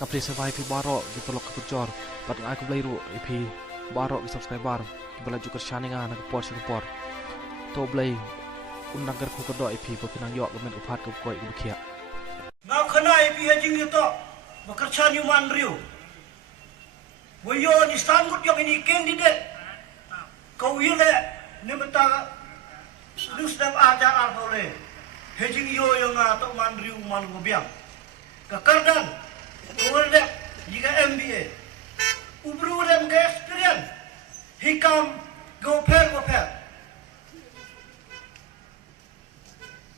Kapri survive pi barok di pelok kecor. Pat ngai ku belai ru pi barok di subscriber. Bela juga shaninga nak por singapore. To belai undang ger ku kedok pi pinang yok gemen upat ku koi ku kia. Ngau kena pi hajing itu bekerja nyuman riu. Boyo ni sanggut yang ini kandidat. Kau ile ni mentang lu sedang ajar apa oleh. Hajing yo yang ngatok mandriu man gobiang. Kekardan kau ada jika MBA. Ubru dan ke experience. Hikam go per.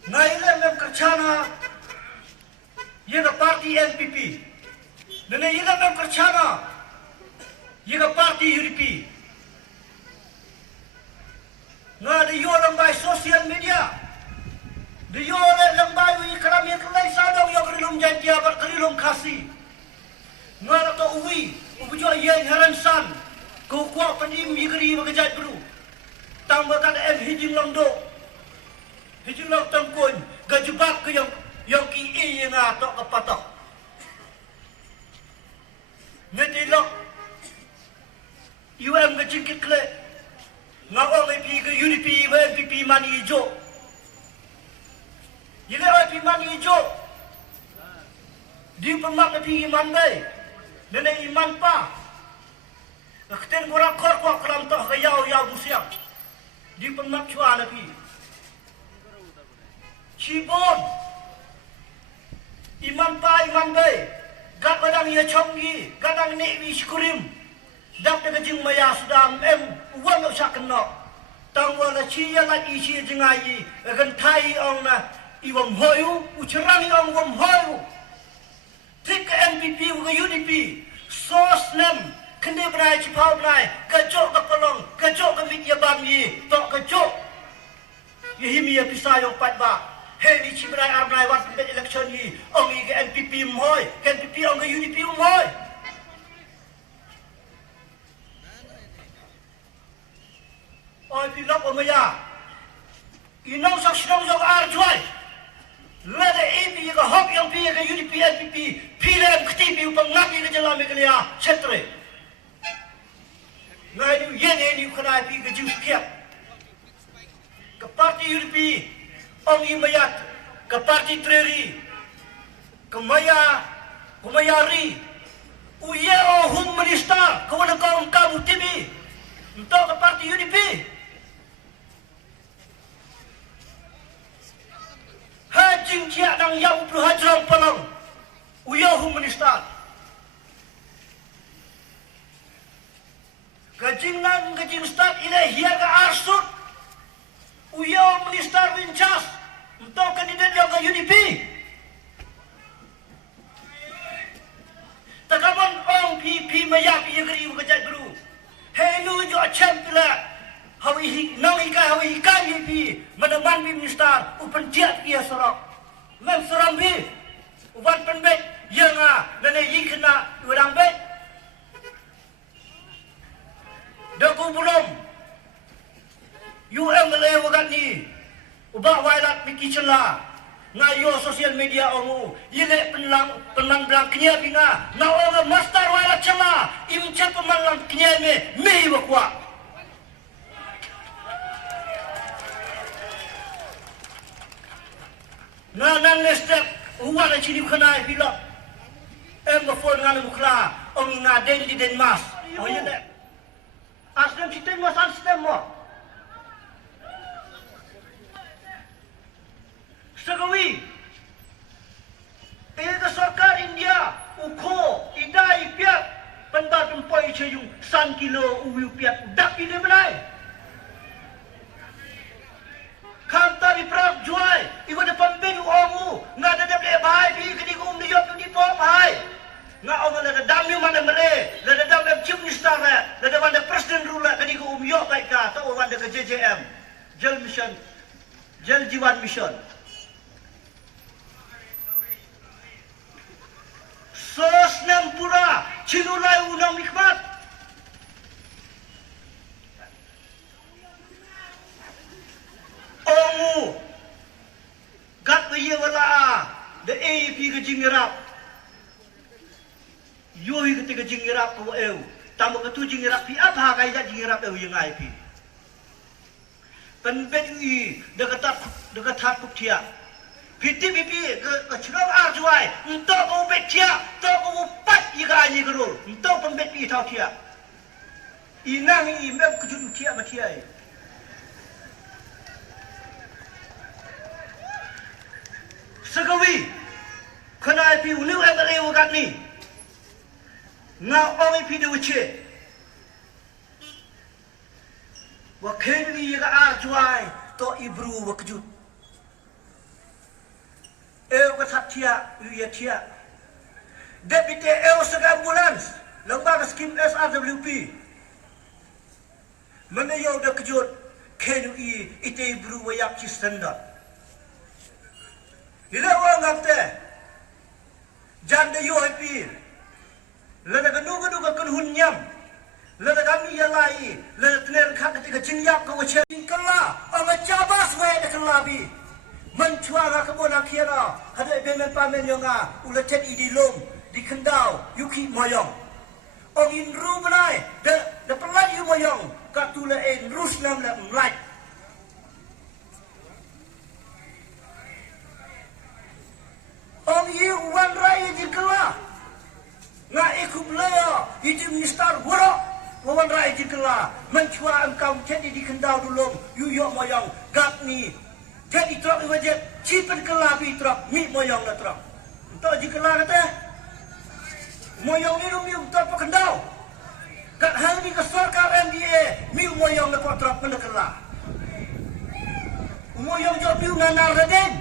Naile mem kerjana ये party NPP मैंने ये ना मैं करछाना ये party UDP ना दियो लंबाई सोशल मीडिया दियो लंबाई वी कलम ये कलाई सादों यो करिलुम jantia ber करिलुम खासी ना तो उवी उबजो ये हरनसान को पेnim yigri bagajat bru tambahkan hijin longdo hijin long tangkun gajubak ke yang ki yang atok kepatok ngetilok UM ke jingkit kle ngawang IP ke UDP MPP mani hijau yile IP mani hijau di pemak IP iman bay nenek iman pa keten borak kor kelam toh ke yau busiak di pemak cua IP Cibon Iman pa iman bay gat badang ya chonggi gadang ni iskurim dak de jing maya sudam uang sak kena tang wala chi ya la isi jingai gan thai ong na iwam hoyu ucerang ong wam hoyu tik MPP ke UDP sos nem kene brai chipau brai gajok ke pelong gajok ke mit ya bam yi tok gajok yihimi ya pisayong patba Hei di Cibrai Arnai wan pembet election ni, ong ke NPP moy, NPP ong ke UDP moy. Oi pilok ong ya. Inong sak sinong jong arjuai. Lada AP ke hok yang pi ke UDP NPP, pilem ketipi upang ngapi ke jalan megalia setre. Ngai ni yen kena pi ke juskiap. Ke parti UDP Ong Imayat ke parti Treri ke Mayari uye hum minister ke wana kaum kamu tibi untuk ke parti UDP hajing kia nang yang uplu hajrang palang uye hum minister kajing start ila hiya ke arsut uyo minister Wincas untuk kandidat yang ke UDP. Takaman ong PP maya pi yagri ukajat guru. Henu jo champla hawi kan UDP manaman bi minister upan tiat kia sorok. Mem seram bi uban penbet yang nane yikna urang bet. Daku bulom UM melewakan ni ubah wailat miki celah ngayo sosial media ongu yile penang belang kenya binga na onga master wailat celah imce pemanlang kenya me wakwa na nang nestek uwa na chini kena pilot phone ngana mukla ongi ngaden di Denmas oh yene astem sistem mas astem mo Sagawi, ega sarkar India, uko, idai piat, pendar tempoy cayung, 1 kilo uwi piat, dak ini benai. Kanta di perang juai, iwa depan benu omu, nggak ada dap bahai di kediku niyok di pom bahai. Nggak omu ada dami mana mele, ada dami chief minister ada mana presiden rula kediku yok baik ka, atau ada ke JJM, Jal Mission, Jal Jiwan Mission. Sos Nampura, Cinulai Unang Nikmat. Omu, gat ye wala, the AEP ke jingerap. Yoi ketika jingirap ko eu. Tamu ketu jingirap pi apa kai dak jingirap eu yang ai pi. Penbet ui dekat kup tia. Piti pipi ke churang arjuai. Untuk ko bet tia, untuk ko pat ika ani gerul. Untuk penbet pi tau tia. Inang i mem kejut tia ma tia. Segawi kena pi uliu emere wakat ni. Ngau oi pi de uche. Wa kenwi ika arjuai to ibru wa kejut. Eu ketat tia, ya tia. Deputy eu sebagai ambulans, lembaga skim SRWP. Mana yo dah kejut, KNUI ite ibru wayak ci standard. Ila orang ngapte, janda yo happy. Lada kanu kan hunyam, lada kami yalai, lada tener kak ketika jinyak kau cek kala, orang cabas wae dah kelabi. Mencuara kebun akhirah ada bemen pamen yang ulah chat idilum di kendau yuki moyong ong in ru benai de pelai yu moyong katula en rus nam la mlai ong yu wan rai di kela nga ikut leo di minister woro wan rai di kela mencuara engkau chat di kendau dulum yu yo moyong gap ni jadi truk wajib cipen kelabi truk mi moyong na truk. Untuk jika lah kata moyong ni mi untuk pekendau. Kat hal ni ke sarkar MDA mi moyong na truk mendekelah. Moyong jauh mi nganar raden.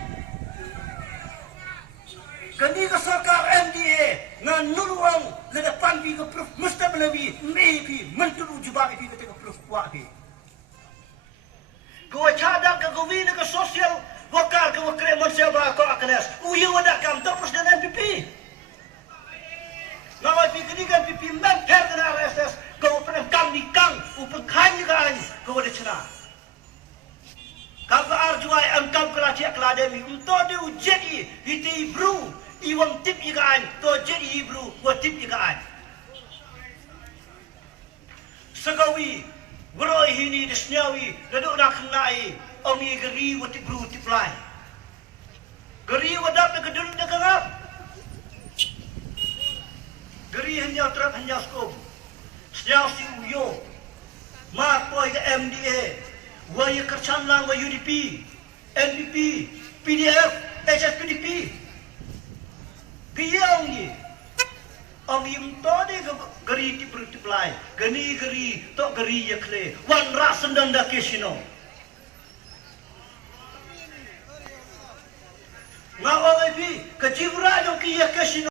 Kani ke sarkar MDA ngan nuluang le depan bi ke proof mesti belebi maybe mentulu jubak bi ke proof kuat bi. Kau cadang ke govina ke sosial wakar ke wakre manusia ba ko aknes uyu wadak kam to presiden NPP nawai pi kedigan PP men per dengan RSS kau pernah kam di kang upeng khanyi ka ani kau ada cena kam ka arjuai am kam kelati akademi untuk de ujedi hiti bru iwang tip ika ani to jadi bru wa tip ika ani segawi Beroi hini desnyawi daduk nak kenai omi geri wati bru tiplai. Geri wadap nak kedul nak ngap. Geri hanya terap hanya skom. Senyau si uyo. Ma koi ke MDA. Waya kercan lang wa UDP, NPP, PDF, HSPDP. Piang ni. Ang yung tadi geri ti bertiplai, geni geri tok geri yakle, wan rasen dan dah kesino. Ngawal lagi kecibra yang kia kesino.